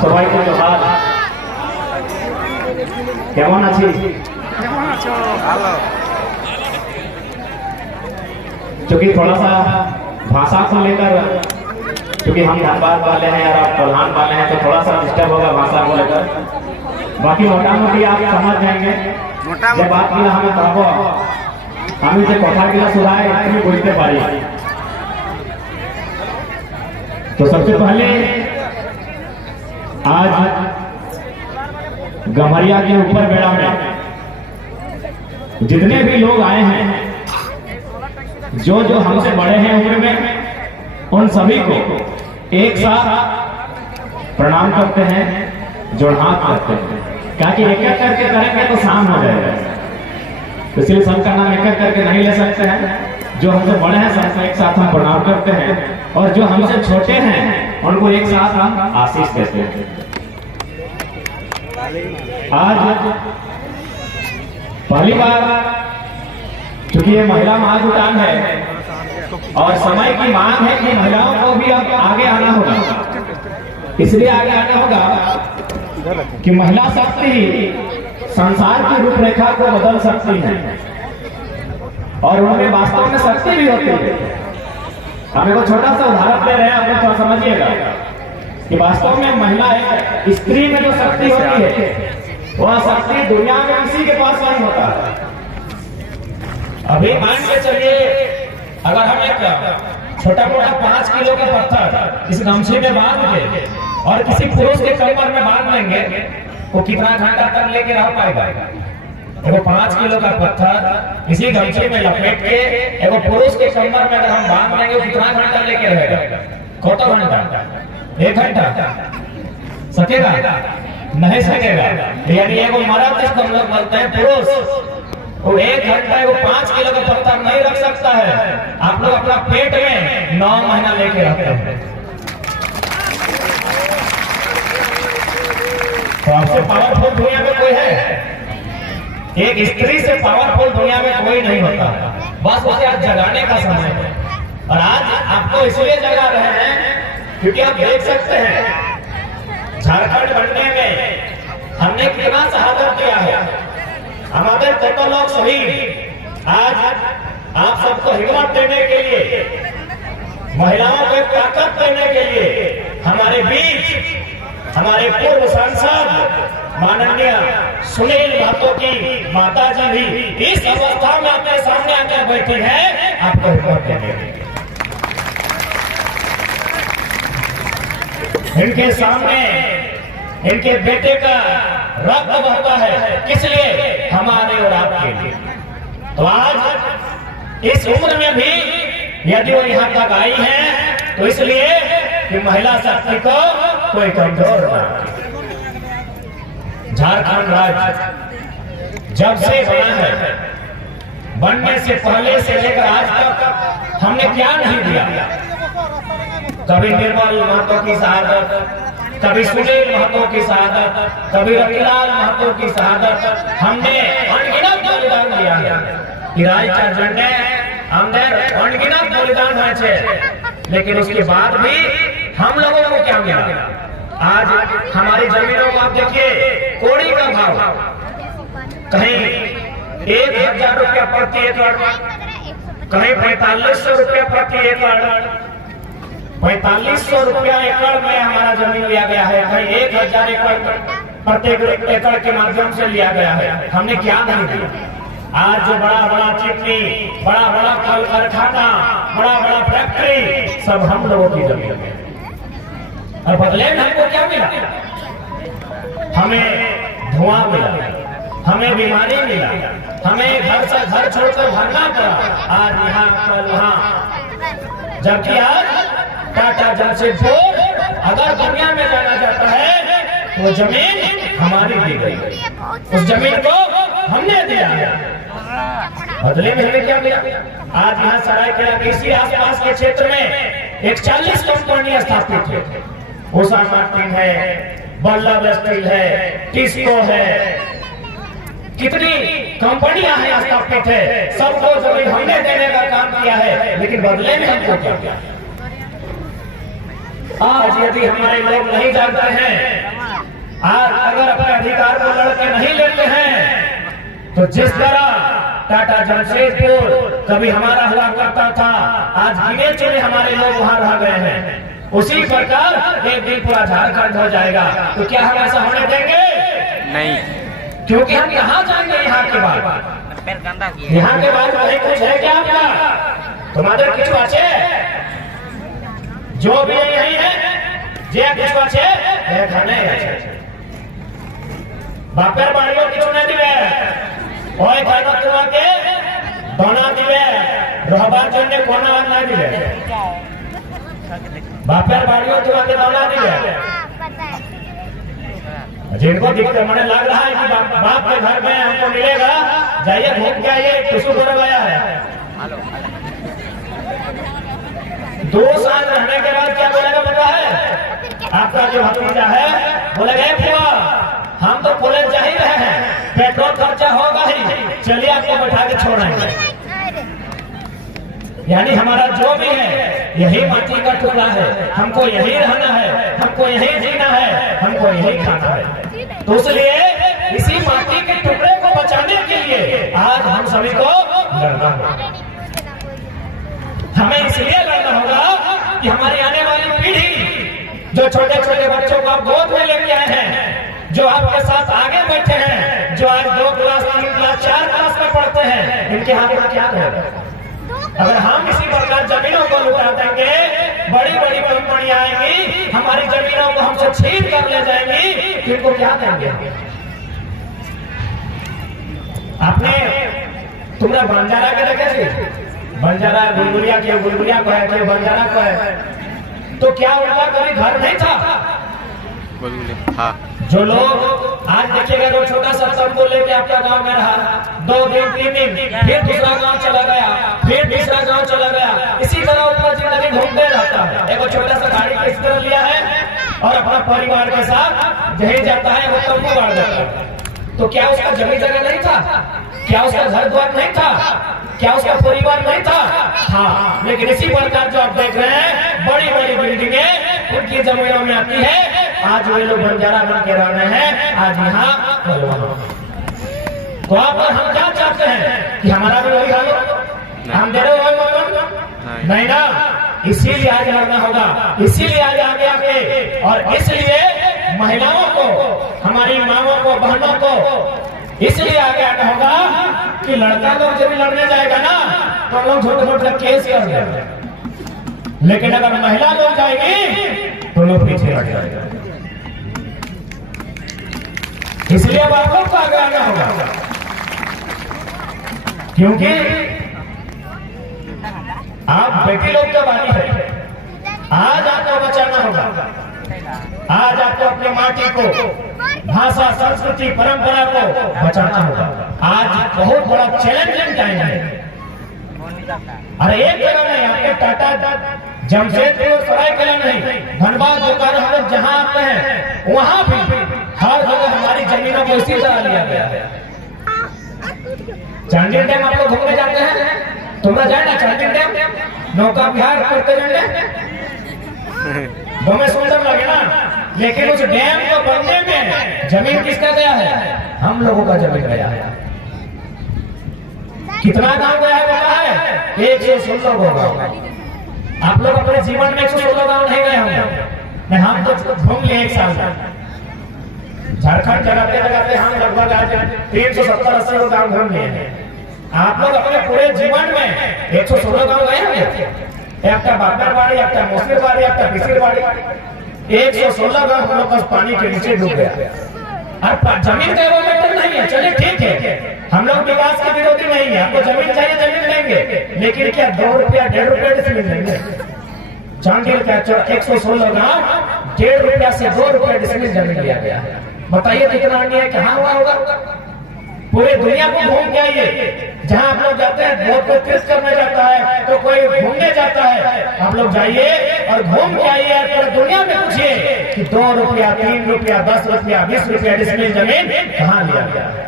সবাই তো হাত কেমন আছি? क्योंकि थोड़ा सा भाषा को लेकर, क्योंकि हम धनबाद वाले हैं और आप कोल्हान वाले हैं, तो थोड़ा सा डिस्टर्ब होगा भाषा को लेकर। बाकी मोटा मोटी आप समझ जाएंगे। जब बात की हमें कहो हमें जो कथा की सुधाए इतनी बोलते पारी। तो सबसे पहले आज गम्हरिया के ऊपर बेड़ा में जितने भी लोग आए हैं, जो जो हमसे बड़े हैं उम्र में, उन सभी को एक साथ प्रणाम करते हैं, जोड़हात करते हैं। क्या कि एक एक करके करेंगे तो शाम हो जाएगा, इसलिए सबका नाम एक एक करके नहीं ले सकते हैं। जो हमसे बड़े हैं सबको एक साथ हम प्रणाम करते हैं, और जो हमसे छोटे हैं उनको एक साथ हम आशीष देते हैं। आज पहली बार क्योंकि ये महिला महाजुटान है और समय की मांग है कि महिलाओं को भी अब आगे आना होगा, इसलिए आगे आना होगा कि महिला शक्ति संसार की रूपरेखा को बदल सकती है और उनमें वास्तव में शक्ति भी होती है। हम एक छोटा सा उदाहरण दे रहे हैं, आप थोड़ा समझिएगा कि वास्तव में महिला एक स्त्री में जो शक्ति होती है वह शक्ति दुनिया में किसी के पास नहीं होता है। अभी मान के चलिए, अगर हम एक छोटा मोटा 5 किलो का पत्थर इस गमछे में बांध के और किसी पुरुष के कमर में बांध लेंगे, वो कितना घंटा तक लेके रह पाएगा? वो 5 किलो का पत्थर इसी गमछे में लपेट के एगो पुरुष के कमर में अगर हम बांध लेंगे, वो कितना घंटा लेके रहेगा? कौन घंटा? 1 घंटा सकेगा? नहीं सकेगा। यानी एगो मर्द जिसको हम लोग बोलते हैं पुरुष, वो 1 घंटा वो 5 किलो का पत्थर नहीं रख सकता है। आप लोग अपना पेट में 9 महीना लेके रखते हैं। तो आपसे पावरफुल दुनिया में कोई है? एक स्त्री से पावरफुल दुनिया में कोई नहीं होता। बस उसे आज जगाने का समय है, और आज आपको इसलिए जगा रहे हैं क्योंकि आप देख सकते हैं झारखंड बनने में हमने कितना शहादत किया है। हमारे कई लोग शहीद, आज आप सबको हिम्मत देने के लिए, महिलाओं को ताकत देने के लिए हमारे बीच हमारे पूर्व सांसद माननीय सुनील महतो की माता जी भी इस अवस्था में अपने सामने आकर बैठी है, आपको हिम्मत देने के लिए। इनके सामने इनके बेटे का रक्त बहता है, किस लिए? हमारे और आपके लिए। तो आज इस उम्र में भी यदि वो यहाँ तक आई है तो इसलिए कि महिला शक्ति को कोई कमजोर ना। झारखंड राज्य जब से बना है, बनने से पहले से लेकर आज तक हमने क्या नहीं दिया? कभी निर्मल महतो की शहादत, कभी सुनील महतो की शहादत, कभी रतिलाल महतो की शहादत, हमने अनगिनत बलिदान दिया है। राज्य जन्ने हमने अनगिनत बलिदान है, लेकिन उसके बाद भी हम लोगों को क्या मिला? आज हमारी जमीनों को आप देखिए, कोड़ी का भाव कहीं 1000 रुपया प्रति एकड़, कहीं 4500 रुपया प्रति एकड़, 4500 रुपया एकड़ में हमारा जमीन लिया गया है, कहीं 1000 एकड़ प्रत्येक एकड़ के माध्यम से लिया गया है। हमने क्या नहीं दिया? आज जो बड़ा बड़ा चिमनी, बड़ा बड़ा कल कारखाना, बड़ा बड़ा फैक्ट्री, सब हम लोगों की जमीन है, और बदले में हमको क्या मिला? हमें धुआं मिला, हमें बीमारी मिला, हमें घर से घर छोड़कर भागना पड़ा, आज यहाँ कल वहाँ। जबकि आज टाटा जमशेदपुर अगर दुनिया में जाना जाता है तो जमीन हमारी दी गई, उस जमीन को हमने दिया, बदले में हमें क्या मिला? आज यहाँ सरायकेला के इसी आसपास के क्षेत्र में एक 40 कंपनियां स्थापित है। उषा मार्टिन है, बल्लभ स्टील है, टिस्को है, कितनी कंपनियां हैं स्थापित है, सबको जमीन हमने देने का काम किया है, लेकिन बदले में हमको क्या? आज यदि हमारे लोग नहीं जानते हैं, आज अगर अपने अधिकार को लड़के नहीं लेते हैं, तो जिस तरह टाटा जमशेदपुर कभी हमारा हुआ करता था, आज गिने चुने हमारे लोग वहां रह गए हैं, उसी प्रकार एक दिन पूरा झारखंड हो जाएगा। तो क्या हम ऐसा होने देंगे? नहीं, क्योंकि हम यहाँ जाएंगे। यहाँ के बाद वही कुछ है क्या आपका? तुम्हारे कुछ अच्छे जो भी यही है जे कुछ अच्छे खाने बापेर बाड़ियों किछु नहीं दिवे ओए खाना तुम्हारे दोना दिवे रहबार जन्ने कोना ना दिवे बापेर बाड़ियों तुम्हारे दोना दिवे। जिनको दिखते मैंने लग रहा है कि बाप के घर में हमको मिलेगा, जाइए घूम के आइए, खुशबू गया है। 2 साल रहने के बाद क्या बोलेगा पता है? आपका जो भतीजा है बोलेगा फुआ हम तो कॉलेज जा ही रहे हैं, पेट्रोल खर्चा होगा ही, चलिए आपको बैठा के छोड़ेंगे। यानी हमारा जो भी है यही माटी का टुकड़ा है, हमको यही रहना है, हमको यही जीना है, हमको यही खाना है। तो इसलिए इसी माटी के टुकड़े को बचाने के लिए आज हम सभी को लड़ना होगा। हमें इसलिए लड़ना होगा कि हमारी आने वाली पीढ़ी, जो छोटे छोटे बच्चों को आप गोद में लेके आए हैं, जो आपके साथ आगे बैठे हैं, जो आज 2 क्लास 3 क्लास 4 क्लास में पढ़ते हैं, इनके हाथ में क्या रहेगा? अगर हम इसी प्रकार जमीनों को लुटा देंगे, बड़ी बड़ी कंपनियां आएंगी, हमारी जमीनों को हमसे छीन कर ले जाएंगी, तो इनको क्या देंगे? आपने तुमने बंजारा के देखे थे? बंजारा बुलबुलिया के बुलबुलिया को है, बंजारा को है, तो क्या उनका कभी घर नहीं था? हाँ। जो लोग आज देखिएगा, वो छोटा सा तंबू लेके आपका गांव में रहा, 2 दिन 3 दिन, फिर दूसरा गांव चला गया, फिर तीसरा गांव चला गया, इसी तरह उसका जिंदगी घूमते रहता है। एक छोटा सा गाड़ी किस तरह लिया है और अपना परिवार के साथ जहीं जाता है वो तंबू बांध देता है। तो क्या उसका जमीन जगह नहीं था? क्या उसका घर द्वार नहीं था? क्या उसका परिवार नहीं था? हाँ, लेकिन इसी प्रकार जो आप देख रहे हैं, बड़ी बड़ी बिल्डिंगें उनकी जमीनों में आती है। आज वे लोग बंजारा बन के रह रहे हैं, आज यहाँ तो आप हम क्या चाहते हैं कि हमारा भी वही हाल हो? हम दे रहे हो नहीं ना, इसीलिए आज लड़ना होगा, इसीलिए आज आगे आके, और इसलिए महिलाओं को, हमारी माओं को, बहनों को इसलिए आगे आना होगा कि लड़का लोग जब लड़ने जाएगा ना तो लोग छोटे छोटे केस कर देंगे, लेकिन अगर महिला लोग जाएगी तो लोग पीछे हट जाएगा। इसलिए अब आप लोग को आगे आना होगा, क्योंकि आप बेटी लोग का बानी है। आज आपको बचाना होगा, आज आपको अपनी माटी को, भाषा, संस्कृति, परंपरा को बचाना होगा। आज बहुत बड़ा चैलेंजिंग टाइम है। अरे एक जगह नहीं, आपके टाटा जमशेदपुर सरायकेला नहीं, धनबाद बोकारो हम लोग जहाँ आते हैं वहां भी हर जगह हमारी जमीनों को इसी तरह लिया गया है। चांदी डैम आप लोग घूमने जाते हैं, तुम्हारा जाए ना चांदी डैम, नौका विहार करते जाएंगे, हमें सुंदर लगे ना, लेकिन उस डैम को बनने में जमीन किसका गया है? हम लोगों का जमीन गया है। कितना गांव गया है पता है? 116 होगा। आप लोग अपने जीवन में 116 गांव नहीं गए होंगे, हम तो घूम लिए 1 साल तक। झारखंड जगाते जगाते हम लगभग आज 370-80 गांव घूम लिए हैं। आप लोग अपने पूरे जीवन में 116 गांव गए होंगे? एक बापर बाड़ी, एक मोसर बाड़ी, एक पिसिर बाड़ी, 116 गांव हम लोग बस पानी के नीचे डूब गया। और जमीन का वो मैटर नहीं है, चलिए ठीक है, हम लोग विकास के विरोधी नहीं है, आपको जमीन चाहिए जमीन लेंगे, लेकिन क्या 2 रुपया 1.5 रुपया डिसमिल लेंगे? चांदी का 116 गांव 1.5 रुपया से 2 रुपया डिसमिल जमीन लिया गया है। बताइए कितना अन्याय कहाँ हुआ होगा? पूरे दुनिया को घूम के आइए, जहाँ आप लोग जाते हैं, वोट को किस करने जाता है तो कोई घूमने जाता है, आप लोग जाइए और घूम के आइए, पूरे दुनिया में पूछिए कि 2 रुपया 3 रुपया 10 रुपया 20 रुपया डिसमिल जमीन कहाँ लिया गया है।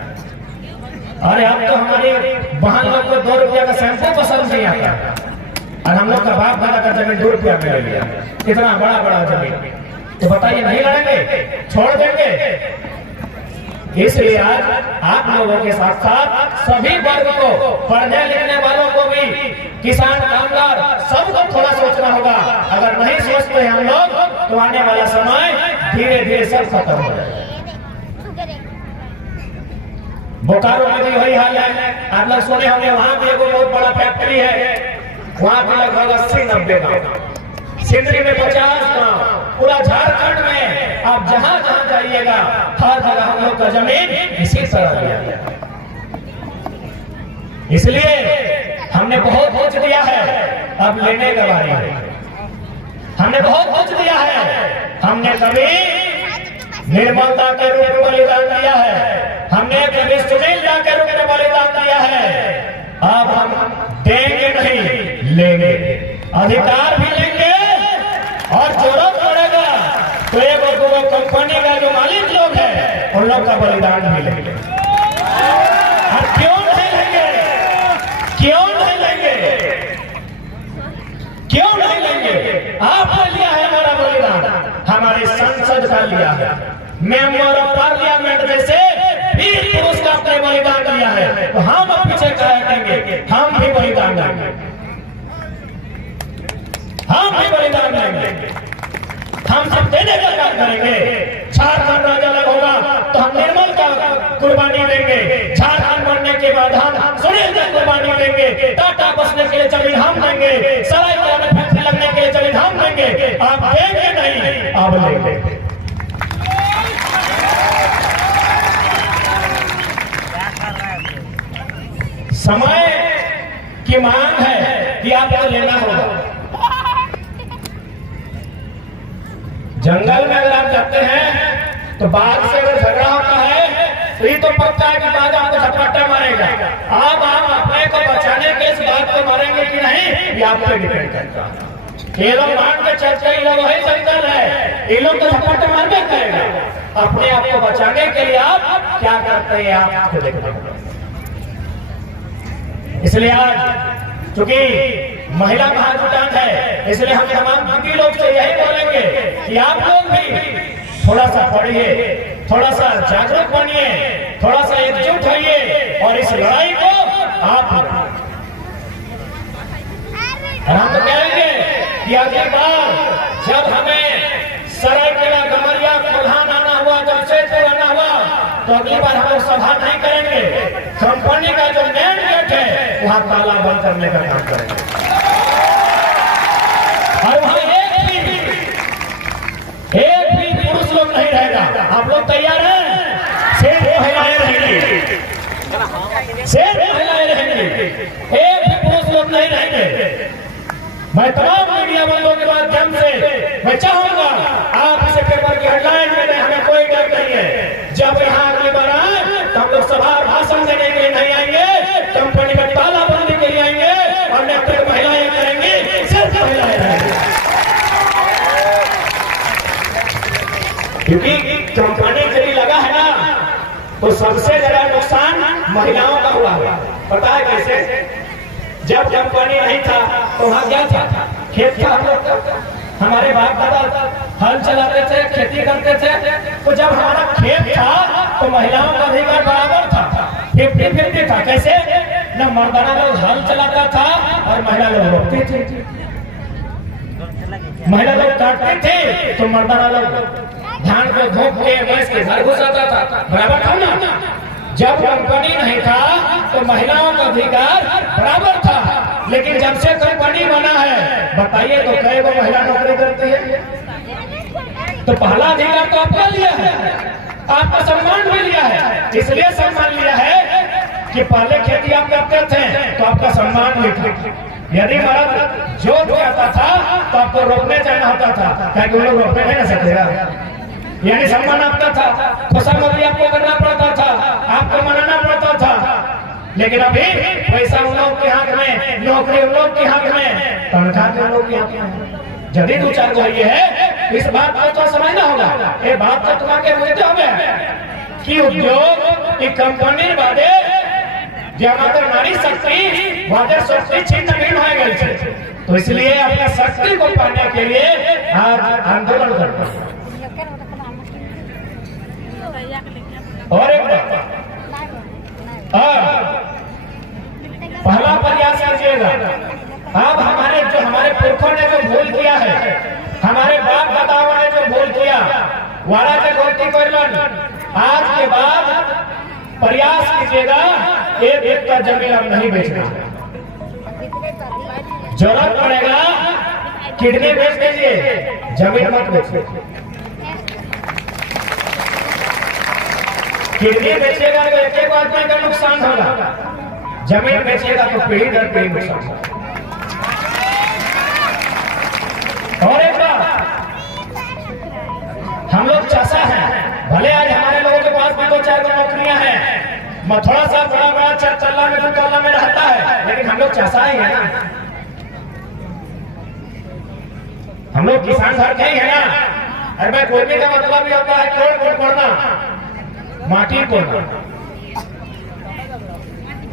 अरे अब तो हमारी बहन लोग को 2 रुपया का शैम्पू पसंद नहीं आता, और हम लोग का बाप दादा का जमीन 2 रुपया में ले लिया, इतना बड़ा बड़ा जमीन। तो बताइए नहीं लड़ेंगे, छोड़ देंगे? इसलिए आज आप लोगों के साथ साथ सभी वर्ग को, पढ़ने लिखने वालों को भी, किसान कामगार सबको थोड़ा सोचना होगा। अगर नहीं सोचते हैं हम लोग तो आने वाला समय धीरे धीरे सब खत्म हो जाएगा। बोकारो में भी वही हाल है। आप लोग सुने होंगे वहां भी एक बहुत बड़ा फैक्ट्री है, वहां भी लगभग 80-90 गाँव, सिंदरी में 50 गाँव, पूरा झारखंड में आप जहां जहां जाइएगा हर जगह हम लोग का जमीन इसी तरह लिया गया। इसलिए हमने बहुत कुछ दिया है, अब लेने का बारी है। हमने बहुत कुछ दिया है, हमने कभी निर्मलता के रूप में बलिदान दिया है, हमने कभी सुनीलता के रूप में बलिदान दिया है। अब हम देंगे नहीं, लेंगे, अधिकार भी लेंगे और जरूरत पड़ेगा तो एक कंपनी का जो मालिक लोग है उन लोग का बलिदान भी लेंगे। और क्यों नहीं लेंगे? क्यों नहीं लेंगे? क्यों नहीं लेंगे? आपने लिया है हमारा बलिदान, हमारे संसद का लिया है, मेंबर ऑफ पार्लियामेंट जैसे वीर पुरुष का अपने बलिदान दिया है, तो हम अब पीछे करेंगे, हम भी बलिदान देंगे, हम भी बलिदान देंगे, हम सब देने का काम करेंगे। झारखंड राज्य अलग होगा तो हम निर्मल का कुर्बानी देंगे, झारखंड बनने के बाद हम सुनील का कुर्बानी देंगे, टाटा बसने के लिए जमीन हम देंगे, सरायकेला में फैक्ट्री लगने के लिए जमीन हम देंगे। आप देंगे नहीं, आप लेंगे। समय की मांग है कि आपको लेना होगा। जंगल में अगर आप जाते हैं तो बाघ से अगर झगड़ा होता है तो ये तो पक्का है कि बाघ आपको झपट्टा मारेगा। आप अपने को बचाने के इस बात को मारेंगे कि नहीं, ये आप पे डिपेंड करता है। ये लोग मान के चलते, ये लोग वही जंगल है, ये लोग तो झपट्टा मारने करेगा। अपने आप को बचाने के लिए आप क्या करते हैं, आप खुद देखते। इसलिए आज चूंकि महिला महाजुटान है, इसलिए हम तमाम दीदी लोग से यही बोलेंगे कि आप लोग भी थोड़ा सा पढ़िए, थोड़ा सा जागरूक बनिए, थोड़ा सा एकजुट होइए और इस लड़ाई को आप हम तो कहेंगे कि अगली बार जब हमें सरायकेला, गमरिया, कोल्हान आना हुआ, जमशेदपुर आना हुआ, तो अगली बार हम लोग सभा नहीं करेंगे, कंपनी का जो मेन गेट है वहां ताला बंद करने का काम करेंगे। और वहां एक भी पुरुष लोग नहीं रहेगा। आप लोग तैयार हैं? सिर्फ महिलाएं रहेंगी, सिर्फ महिलाएं रहेंगी, एक भी पुरुष लोग नहीं रहेंगे। मैं तमाम मीडिया वालों के माध्यम से मैं चाहूंगा आप इसे पेपर की हेडलाइन में दें, हमें कोई डर नहीं है। जब यहाँ अगली बार आए तो हम लोग सभा भाषण देने के लिए नहीं आएंगे, कंपनी में तालाबंदी के लिए आएंगे और नेतृत्व महिलाएं करेंगी, सिर्फ महिलाएं रहेंगी। क्योंकि कंपनी के लिए लगा है ना, तो सबसे ज्यादा नुकसान महिलाओं का हुआ है। पता है कैसे? जब कंपनी नहीं था तो वहां क्या था? खेत था। हमारे बाप दादा हल चलाते थे, खेती करते थे, तो जब हमारा खेत था तो महिलाओं का अधिकार बराबर था, 50-50 था। कैसे? न मर्दाना लोग हल चलाता था और महिला लोग रोकती थी, महिला लोग काटती थी तो मर्दाना लोग धान को धोप के भैंस के घर घुसाता था, बराबर था ना। जब कंपनी नहीं था तो महिलाओं का अधिकार बराबर था, लेकिन जब से कंपनी बना है बताइए तो कई वो महिला नौकरी करती है। तो पहला अधिकार तो आपका लिया है, आपका सम्मान भी लिया है। इसलिए सम्मान लिया है कि पहले खेती आप करते थे तो आपका सम्मान भी था। यदि मर्द जोत आता था तो आपको रोकने जाना होता था, क्या वो लोग रोकने नहीं ना सकेगा, यानी सम्मान आपका था। फसल मजदूरी आपको करना पड़ता था, आपको मनाना पड़ता था। लेकिन अभी पैसा उन लोग के हाथ में, नौकरी उन लोग के हाथ में, तनख्वाह के लोग के हाथ में। यदि दो चार को ये है, इस बात को तो समझना होगा। ये बात तो तुम्हारे बुझते होंगे कि उद्योग की कंपनी बादे जो हमारे नारी शक्ति वादे शक्ति छिन्न भिन्न हो गई है। तो इसलिए अपने शक्ति को पाने के लिए आज आंदोलन करते हैं। और एक बात, पहला प्रयास कीजिएगा। अब हमारे पुरखों ने जो भूल किया है, हमारे बाप दादाओं ने जो भूल किया, वाड़ा के गलती कर लो, आज के बाद प्रयास कीजिएगा एक एकड़ जमीन अब नहीं बेचना। जरूरत पड़ेगा किडनी बेच दीजिए, जमीन मत बेचिए। किडनी बेचेगा तो एक आदमी का नुकसान होगा, जमीन बेचेगा तो पीढ़ी दर पीढ़ी नुकसान होगा। और एक बात, हम लोग चासा हैं, भले आज हमारे लोगों के पास भी 2-4 नौकरियां हैं, थोड़ा सा बड़ा चार तल्ला में 2 तल्ला में रहता है, लेकिन हम लोग चासा ही है ना, हम लोग किसान घर के ही है ना। अरे भाई कोई भी का मतलब ही होता है कोड़ कोड़ना, माटी कोड़ना।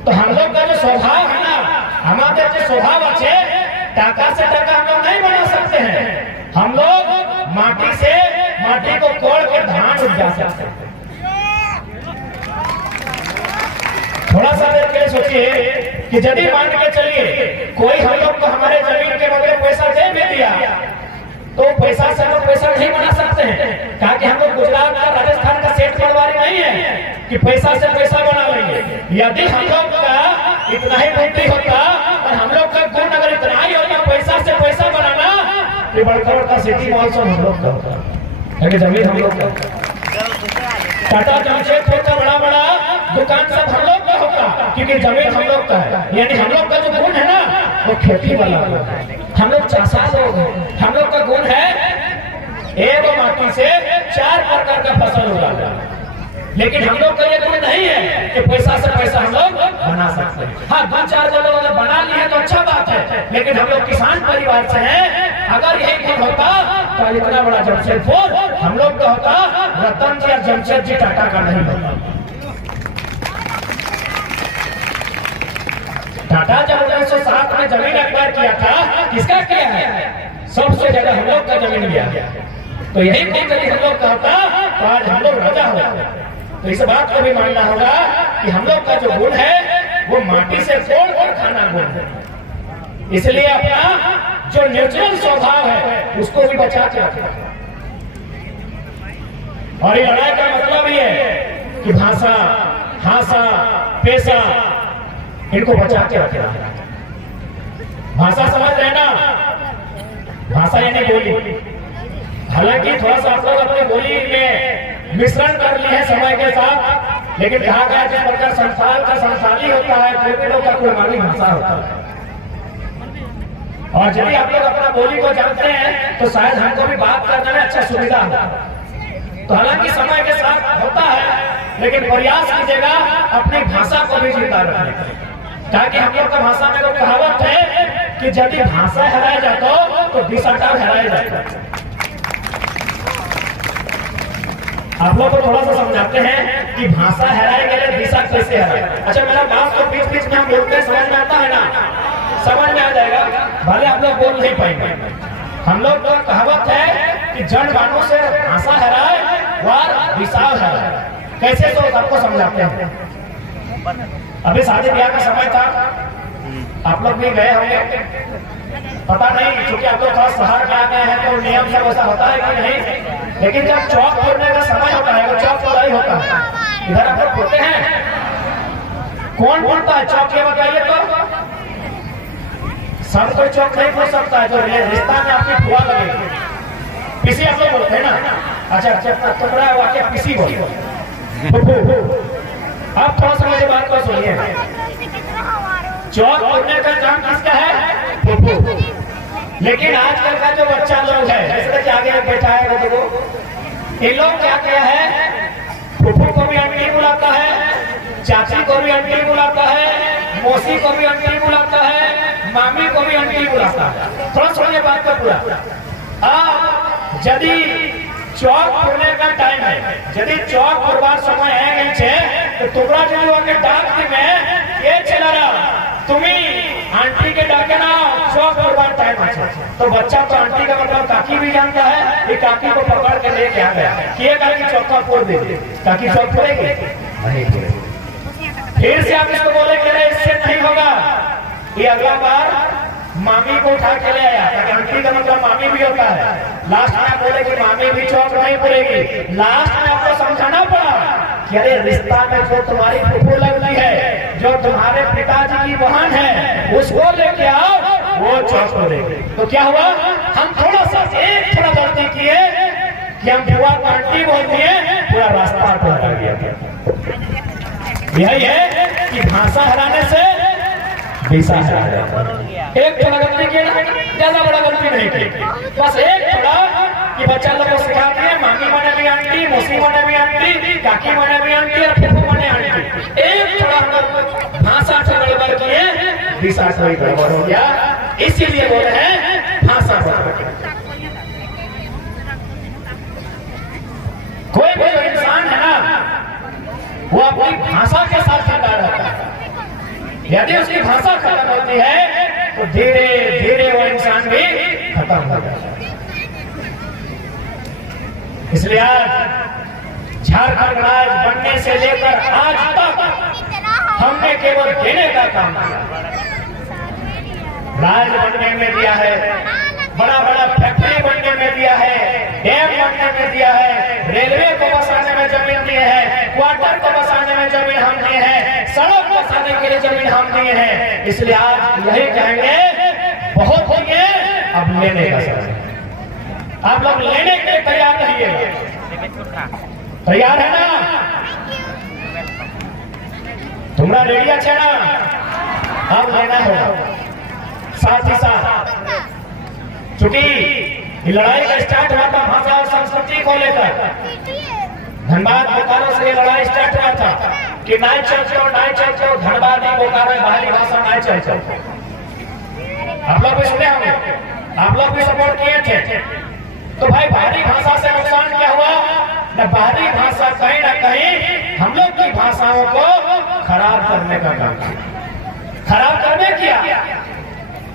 तो हम लोग का जो स्वभाव है ना, हमारे जो स्वभाव अच्छे, टाका से टाका हम लोग नहीं बना सकते हैं। हम लोग माटी से माटी को कोड़ के धान उपजा सकते हैं। थोड़ा सा देर के लिए सोचिए कि यदि मान के चलिए कोई हम लोग को हमारे जमीन के बदले पैसा दे भी दिया, तो पैसा से हम पैसा नहीं बना सकते हैं। कहा कि हम लोग गुजरात का राजस्थान का सेठ पटवारी नहीं है कि पैसा से पैसा बना लेंगे। यदि हम लोग का इतना ही बुद्धि होता और हम लोग का गुण अगर इतना ही होता पैसा से पैसा बनाना, तो बड़का सिटी मॉल सब हम लोग का होता, क्योंकि जमीन हम लोग का, टाटा जमशेदपुर का बड़ा दुकान सब हम लोग का होता, क्योंकि जमीन हम लोग का है। यानी हम लोग का जो गुण है ना, वो खेती वाला है। हम लोग चासा लोग हैं, हम लोग का गुण है एक माटी से 4 प्रकार का फसल उगाना। लेकिन हम लोग का ये गुण नहीं है कि पैसा से पैसा हम लोग बना सकते हैं। हाँ, 2-4 जगह बना ली है तो अच्छा बात है, लेकिन हम लोग किसान परिवार से हैं। अगर यही गुण होता तो इतना बड़ा जमशेदपुर हम लोग का होता, रतन जी या जमशेद जी टाटा का नहीं होता। टाटा जब 1907 में जमीन एक्वायर किया था, किसका किया है? सबसे ज्यादा हम लोग का जमीन लिया। तो यही गुण यदि हम लोग का होता तो आज हम लोग राजा होता। तो इस बात को भी मानना होगा कि हम लोग का जो गुण है वो माटी से तोड़ कर खाना गुण है। इसलिए अपना जो नेचुरल स्वभाव है उसको भी बचा के रखना। और ये लड़ाई का मतलब ये है कि भाषा, हासा, पेशा, इनको बचा के रखना। भाषा समझ रहे ना, भाषा यानी बोली। हालांकि थोड़ा सा आप लोग अपनी बोली में मिश्रण कर लिए हैं समय के साथ, लेकिन कहा गया जिस प्रकार संसार का संसारी होता है, कोई लोग का कोई मानी भाषा होता है। और यदि आप लोग अपना बोली को जानते हैं तो शायद हमको भी बात करने में अच्छा सुविधा होगा। तो हालांकि समय के साथ होता है, लेकिन प्रयास कीजिएगा अपनी भाषा को भी जिंदा रखने का। ताकि हम लोग का भाषा में लोग कहावत है कि यदि भाषा हराया जाता तो दिशाटा हराया जाता। आप लोग को थोड़ा सा समझाते हैं कि भाषा हराए गए दिशा कैसे हराए। अच्छा, मेरा बात तो बीच बीच में हम बोलते समझ में आता है ना, समझ में आ जाएगा, भले आप लोग बोल नहीं पाएंगे। हम लोग तो कहावत है कि जन बानों से भाषा हराए वार दिशा हराए। कैसे तो आपको समझाते हैं। अभी शादी ब्याह का समय था, आप लोग भी गए होंगे, पता नहीं, क्योंकि आप लोग थोड़ा शहर में आ गए हैं तो नियम सब ऐसा होता है कि नहीं। लेकिन जब चौक फोड़ने का समय होता है, वो चौक फोड़ाई होता है, इधर आप लोग फोड़ते हैं। कौन फोड़ता है चौक, ये बताइए तो। सब कोई चौक नहीं फोड़ सकता है, जो रिश्ता में आपकी फुआ लगेगी। पिसी आप लोग बोलते हैं ना। अच्छा, टुकड़ा हुआ के पिसी बोलते। अब थोड़ा सा मुझे बात को सुनिए। चौक फोड़ने का काम किसका है? फुफू। लेकिन आजकल का जो बच्चा लोग है, जैसे कि आगे बैठा है वो देखो, इन लोग क्या किया है, फुफू को भी आंटी बुलाता है, चाची को भी आंटी बुलाता है, मौसी को भी आंटी बुलाता है, मामी को भी आंटी बुलाता है। थोड़ा थोड़ा बात का पूरा। यदि चौक फोड़ने का टाइम है, यदि चौक फोड़वार समय है तो टुकड़ा जो डाक में ये चला तुम्हें आंटी के डाके ना चौक करवार टाइम अच्छा। तो बच्चा तो आंटी का मतलब काकी भी जानता है, ये काकी को पकड़ के लेके आ गया कि ये काकी चौका फोड़ दे, काकी चौक फोड़ेगी नहीं फोड़ेगी। फिर से आप इसको बोले कि इससे नहीं होगा, ये अगला बार मामी को उठा के ले आया, ताकि आंटी का मतलब मामी भी होता है। लास्ट में बोले कि मामी भी चौक नहीं फोड़ेगी। लास्ट में आपको समझाना पड़ा कि अरे रिश्ता में जो तुम्हारी फूफू लगती है, जो तुम्हारे पिताजी की बहन है, उसको लेके आओ, वो चौक फोड़ेगी। तो क्या हुआ, हम थोड़ा सा एक थोड़ा गलती किए कि हम बुआ को आंटी बोलती है, पूरा रास्ता को हटा दिया। यही है कि भाषा हराने से दिशा हरा जाता है। एक थोड़ा गलती किया, ज्यादा बड़ा गलती नहीं की, बस एक थोड़ा कि बच्चा लोग को सिखाते हैं मामी माने भी आंटी, मौसी माने भी आंटी, काकी माने भी आंटी और फूफू माने आंटी। एक थोड़ा भाषा से गड़बड़ किए, दिशा से गड़बड़ हो गया। इसीलिए बोले हैं भाषा कोई भी जो इंसान है ना, वो अपनी भाषा के साथ जिंदा रहता है। यदि उसकी भाषा खत्म होती है तो धीरे धीरे वो इंसान भी खत्म हो जाता है। इसलिए आज झारखंड राज्य बनने से लेकर आज तक हमने केवल देने का काम किया। राज्य बनने में दिया है, बड़ा बड़ा फैक्ट्री बनने में दिया है, डैम बनने में दिया है, रेलवे को बसाने में जमीन दिए हैं, क्वार्टर को बसाने में जमीन हम दिए हैं, सड़क बसाने के लिए जमीन हम दिए हैं। इसलिए आज यही कहेंगे बहुत हो गए, अब लेने का समय। आप लोग लेने के लिए तैयार रहिएगा, तैयार है ना? तुम्हारा रेडी अच्छा ना? अब लेना होगा। साथ ही साथ चूंकि लड़ाई का स्टार्ट हुआ था भाषा और संस्कृति को लेकर, धनबाद बोकारो से लड़ाई स्टार्ट हुआ था कि नाई चलते हो धनबाद ही बोकारो बाहरी भाषा नाई चलते। आप लोग भी सुने होंगे, आप लोग भी सपोर्ट किए थे। तो भाई बाहरी भाषा से नुकसान क्या हुआ न, बाहरी भाषा कहीं ना कहीं हम लोग की भाषाओं को खराब करने का काम किया, खराब करने किया।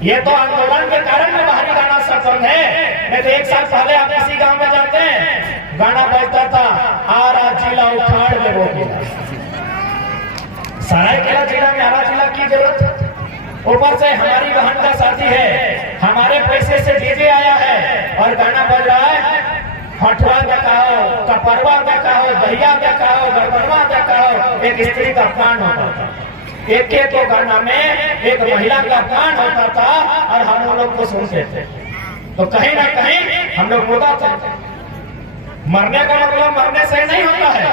ये तो आंदोलन के कारण में बाहरी गाना सफल है। नहीं तो एक साल पहले आप किसी गांव में जाते हैं, गाना बजता था आरा जिला उखाड़ दे वो किला। सरायकेला जिला में आरा जिला की जरूरत है? ऊपर से हमारी बहन का साथी है, हमारे पैसे से डीजे आया है और गाना बज रहा है, हटवा का कहो, कपरवा का कहो, दहिया का कहो, गड़बड़वा का कहो, एक स्त्री का अपमान होता था। एक तो गाना में एक महिला का अपमान होता था और हम लोग को सुनते थे। तो कहीं ना कहीं हम लोग मुर्दा थे। मरने का मतलब मरने से नहीं होता है।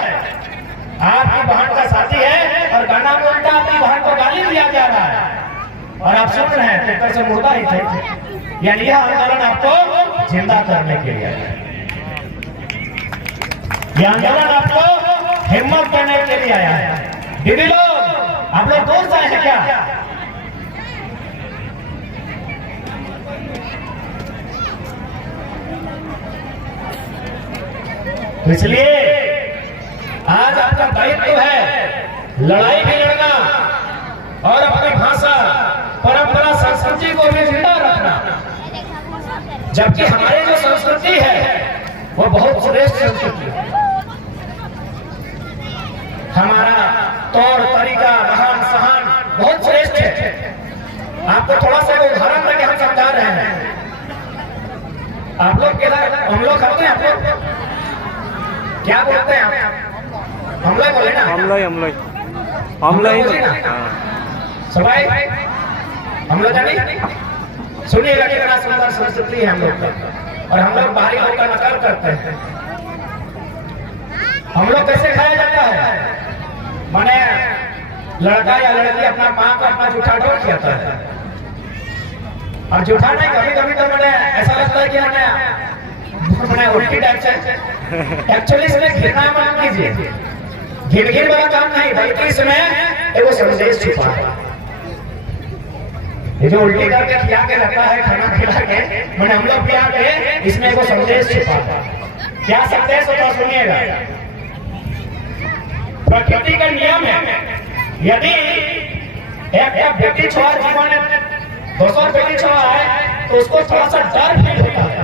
आपकी बहन का साथी है और गाना में उल्टा आपकी बहन को गाली दिया जा रहा है और आप सुन रहे हैं, तो से मुर्दा ही थे। यानी यह आंदोलन आपको जिंदा करने के लिए, यह आंदोलन आपको हिम्मत देने के लिए आया है। दीदी लोग, आप लोग दूर से हैं क्या? तो इसलिए आज आपका दायित्व है लड़ाई भी लड़ना और अपनी भाषा, परंपरा, संस्कृति को भी जिंदा रखना। जबकि हमारी जो संस्कृति है वो बहुत श्रेष्ठ संस्कृति है। हमारा तौर तरीका, रहन सहन बहुत श्रेष्ठ है। आपको थोड़ा सा उदाहरण देके हम समझा रहे हैं। आप लोग के हम लोग करते हैं, आप लोग क्या बोलते हैं? हम लोग बोले ना, हम लोग सबाई हम लोग जानी। सुनिएगा कितना सुंदर संस्कृति है हम लोग का, और हम लोग बाहरी लोग का नकल करते हैं। हम लोग कैसे खाया जाता है? माने लड़का या लड़की अपना माँ को अपना जूठा ढोल खिलाता है। और जूठा नहीं, कभी कभी तो मैंने ऐसा लगता है कि मैंने उल्टी टाइप से। एक्चुअली इसमें घिरना मत कीजिए, घिर वाला काम नहीं, बल्कि इसमें वो संदेश छुपा है। ये जो उल्टी करके खिला के रखा है, खाना खिला के, मैंने हम लोग खिला के, इसमें वो संदेश छुपा है। क्या संदेश होता सुनिएगा। प्रकृति का नियम है, यदि एक बेटी छुआ जीवन में 200 बेटी छुआ है तो उसको थोड़ा सा डर फील होता है।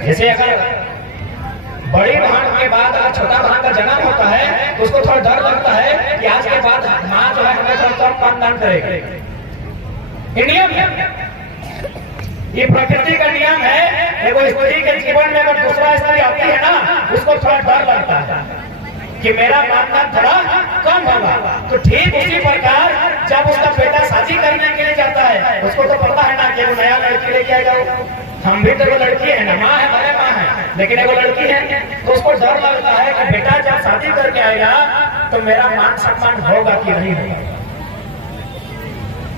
जैसे अगर बड़ी बहन के बाद अगर छोटा बहन का जन्म होता है तो उसको थोड़ा डर लगता है कि आज के बाद माँ जो है हमें थोड़ा कम खानदान करेगी। नियम ये प्रकृति का नियम है। एगो स्त्री के जीवन में अगर दूसरा स्त्री आती है ना उसको थोड़ा डर लगता है कि मेरा खानदान थोड़ा कम होगा। तो ठीक उसी प्रकार जब उसका बेटा शादी करने के लिए जाता है उसको तो पता है ना कि वो नया लड़की लेके आएगा। हम भी तो वो लड़की है ना, माँ है भले माँ है लेकिन एगो लड़की है तो उसको डर लगता है कि बेटा जब शादी करके आएगा तो मेरा मान सम्मान होगा कि नहीं होगा,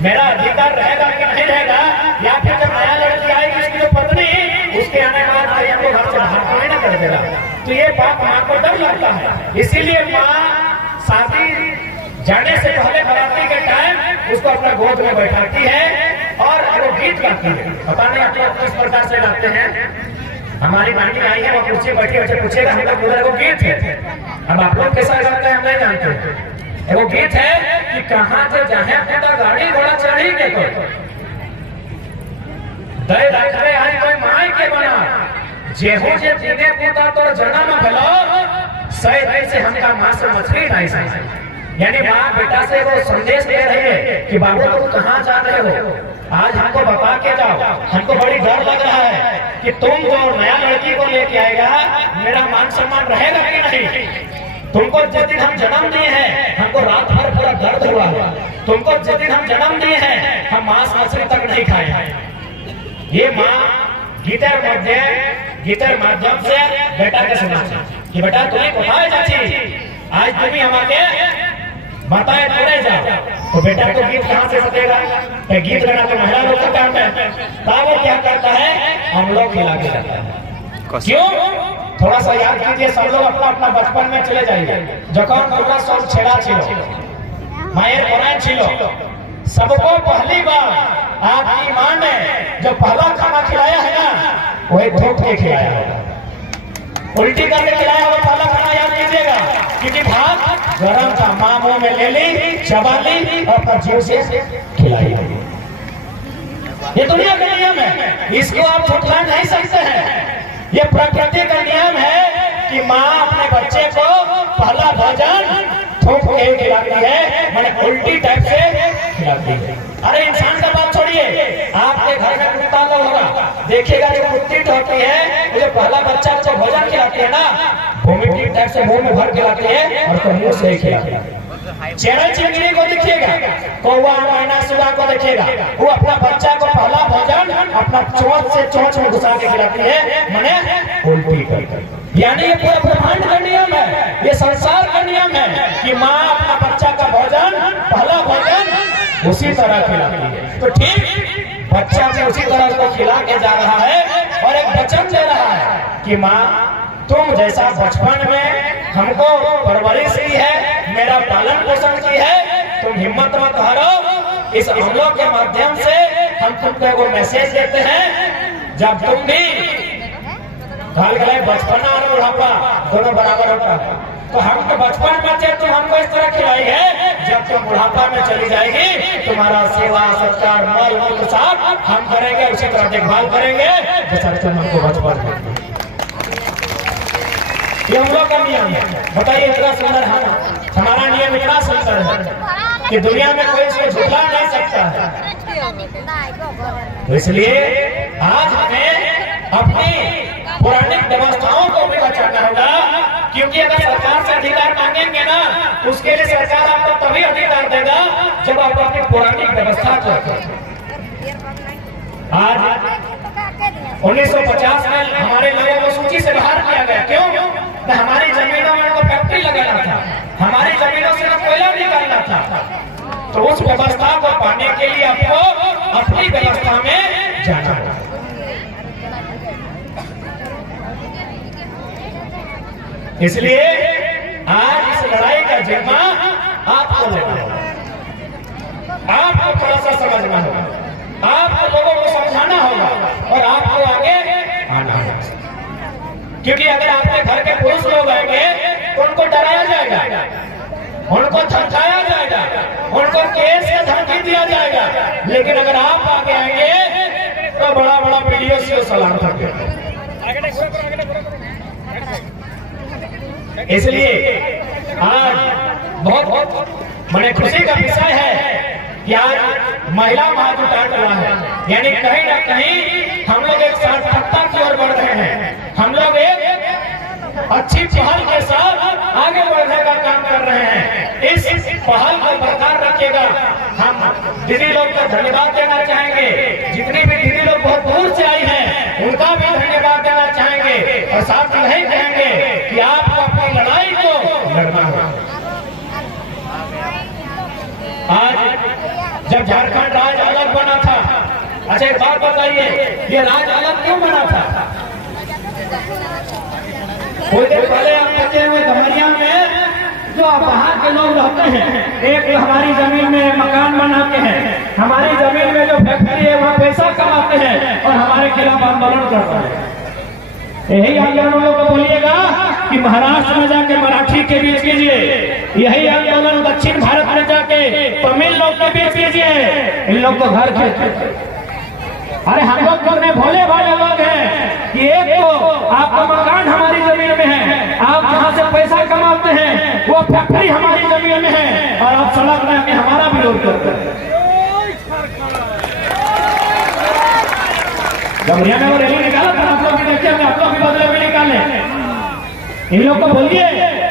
मेरा अधिकार रहेगा कि नहीं रहेगा, या फिर जब नया लड़की आएगी उसकी जो पत्नी उसके आने के बाद हमको घर से बाहर कोई ना कर देगा। तो ये बात माँ को डर लगता है। इसीलिए माँ शादी जाने से पहले बराती के टाइम उसको अपने गोद में बैठाती है और वो गीत गाती है। पता नहीं आप लोग किस प्रकार से गाते हैं। हमारी नानी आई है वो कुर्सी बैठी बैठे पूछेगा हम लोग बोले वो गीत है। अब आप लोग कैसा गाते हैं हम नहीं जानते। वो गीत है कि कहाँ से जहाँ पुता गाड़ी घोड़ा चढ़ी के दे रखले आज कोई माई के बना जेहो जे जीने पुता तो जन्म भलो सही से हमका मां से मछली नहीं सही। यानी माँ बेटा से वो संदेश दे रही है कि बाबू तुम कहाँ जा रहे हो, आज हमको बता के जाओ, हमको बड़ी डर लग रहा है कि तुम जो नया लड़की को लेके आएगा मेरा मान सम्मान रहेगा कि नहीं। तुमको जिस दिन हम जन्म दिए हैं हमको रात भर पूरा दर्द हुआ, तुमको जिस दिन हम जन्म दिए हैं हम मांस मछली तक नहीं खाए। ये माँ गीतर माध्यम से बेटा के सुना कि बेटा तुम्हें बताए चाची आज तुम्हें हमारे बताए तुरे जाओ। तो बेटा तो गीत कहाँ से सकेगा, गीत गाना तो महिला लोग का काम है। तब वो क्या करता है हम लोग खिला के जाता है। क्यों थोड़ा सा याद कीजिए, सब लोग अपना अपना बचपन में चले जाइए। जखन हमरा सब छेड़ा छिलो मायर बनाए छिलो, सबको पहली बार आपकी माँ ने जो पहला खाना खिलाया है ना वही ठोक के खिलाया होगा, उल्टी करके खिलाया होगा। पहला खाना याद कीजिएगा क्योंकि भात गरम था, माँ मुंह में ले ली चबा ली और अपना जीव से खिलाई। ये दुनिया का नियम है, इसको आप झुठला नहीं सकते हैं। ये प्रकृति का नियम है कि माँ अपने बच्चे को पहला भोजन ठोक के खिलाती है, मैंने उल्टी टाइप से खिलाती है। अरे इंसान का बात छोड़िए, आपके घर में कुत्ता लोग होगा देखिएगा जो कुत्ती होती है वो जो पहला बच्चा को भोजन खिलाती है ना वोमिटिंग टाइप से मुंह में भर खिलाती है और तो मुंह से ही खिलाती है। चेहरा चिंगड़ी को देखिएगा, कौवा मैना सुगा को देखिएगा, वो अपना बच्चा को पहला भोजन अपना चोंच से चोंच में घुसा के खिलाती है, मैंने उल्टी कर। यानी ये पूरा ब्रह्मांड का नियम है, ये संसार का नियम है कि माँ अपना बच्चा का भोजन पहला भोजन उसी तरह खिलाती है। तो ठीक बच्चा भी उसी तरह उसको खिला के जा रहा है और एक वचन दे रहा है कि माँ तुम जैसा बचपन में हमको परवरिश की है, मेरा पालन पोषण की है, तुम हिम्मत मत हारो। इस हमलों के माध्यम से हम तुमको वो मैसेज देते हैं जब तुम भी बचपना और बुढ़ापा दोनों बराबर होता है। तो हम तो बचपन में थे तुम हमको इस तरह खिलाई है, जब तुम बुढ़ापा में चली जाएगी तुम्हारा सेवा सत्कार मल मूल के साथ हम करेंगे, उसी तरह देखभाल करेंगे जैसा तुम हमको बचपन में। ये हम लोग का नियम है। बताइए इतना सुंदर है, हमारा नियम इतना सुंदर है कि दुनिया में कोई इसको झुठला नहीं सकता है। तो इसलिए आज हमें अपनी पौराणिक व्यवस्थाओं को भी बचाना होगा, क्योंकि अगर सरकार से अधिकार मांगेंगे ना उसके लिए सरकार आपको तभी अधिकार देगा जब आप अपनी पौराणिक व्यवस्था को। आज 1950 में हमारे लोगों को सूची से बाहर किया गया। क्यों? तो हमारी जमीनों में तो फैक्ट्री लगाना था, हमारी जमीनों से तो कोयला निकालना था। तो उस व्यवस्था को पाने के लिए आपको अपनी व्यवस्था में जाना होगा। इसलिए आज इस लड़ाई का जिम्मा आपको लेना होगा, आपको थोड़ा सा समझना होगा, आपको लोगों को समझाना होगा और आपको आगे आना होगा। क्योंकि अगर आपके घर के पुरुष लोग आएंगे तो उनको डराया जाएगा उनको धमकाया जाएगा, उनको केस का धमकी दिया जाएगा। लेकिन अगर आप आगे आएंगे तो बड़ा बड़ा वीडियो से सलाम करते हैं। इसलिए आज बहुत बड़े खुशी का विषय है कि आज महिला महाजुटाट हुआ है, यानी कहीं ना कहीं हम लोग एक सार्थकता की ओर बढ़ रहे हैं। हम लोग एक अच्छी पहल के साथ आगे बढ़ने का काम कर रहे हैं। इस पहल को बरकरार रखिएगा। हम दीदी लोग का धन्यवाद देना चाहेंगे। जितनी भी दीदी लोग बहुत दूर से आई हैं उनका भी धन्यवाद देना चाहेंगे और साथ ही यही कहेंगे कि आपको अपनी लड़ाई को लड़ना होगा। आज जब झारखंड राज्य अलग बना था, अच्छा एक बात बताइए, ये राज्य अलग क्यों बना था? कोई देर पहले आप बचे हुए गमरिया में जो बाहर के लोग रहते हैं, एक हमारी जमीन में मकान बनाते हैं, हमारी जमीन में जो फैक्ट्री है वहाँ पैसा कमाते हैं और हमारे खिलाफ आंदोलन करते हैं। यही आंदोलन लोग को बोलिएगा कि महाराष्ट्र में जाके मराठी के बीच कीजिए, यही आंदोलन दक्षिण भारत में जाके तमिल लोग के बीच कीजिए। इन लोग को घर के अरे हम लोग करने भोले भाले लोग हैं कि एक तो आपका मकान हमारी जमीन में है, आप जहाँ से पैसा कमाते हैं वो फैक्ट्री हमारी जमीन में है और आप सड़क में आके हमारा विरोध करते हैं। गमरिया में वो रैली निकाला था, आप लोग भी देखिए, आप लोग भी बदले में निकाले। इन लोग को बोलिए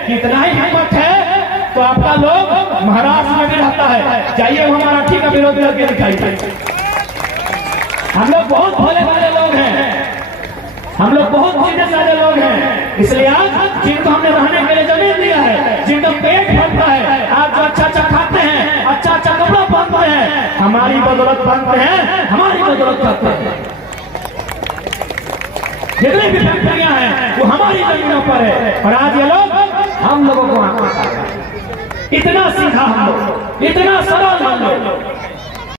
कि इतना ही हिम्मत है तो आपका लोग महाराष्ट्र में भी रहता है, जाइए वो मराठी का विरोध करके दिखाइए। हम लोग बहुत भोले भाले लोग हैं, हम लोग बहुत सीधे साधे लोग हैं। इसलिए आज जिनको हमने रहने के लिए जमीन दिया है, जिनको पेट भरता है, आप जो अच्छा अच्छा खाते हैं, अच्छा अच्छा कपड़ा पहनते हैं, हमारी बदौलत पहनते हैं, हमारी बदौलत करते हैं। जितनी भी फैक्ट्रियां हैं वो हमारी जमीनों पर है और आज ये लोग हम लोगों को इतना सीधा हम लोग, इतना सरल हम लोग।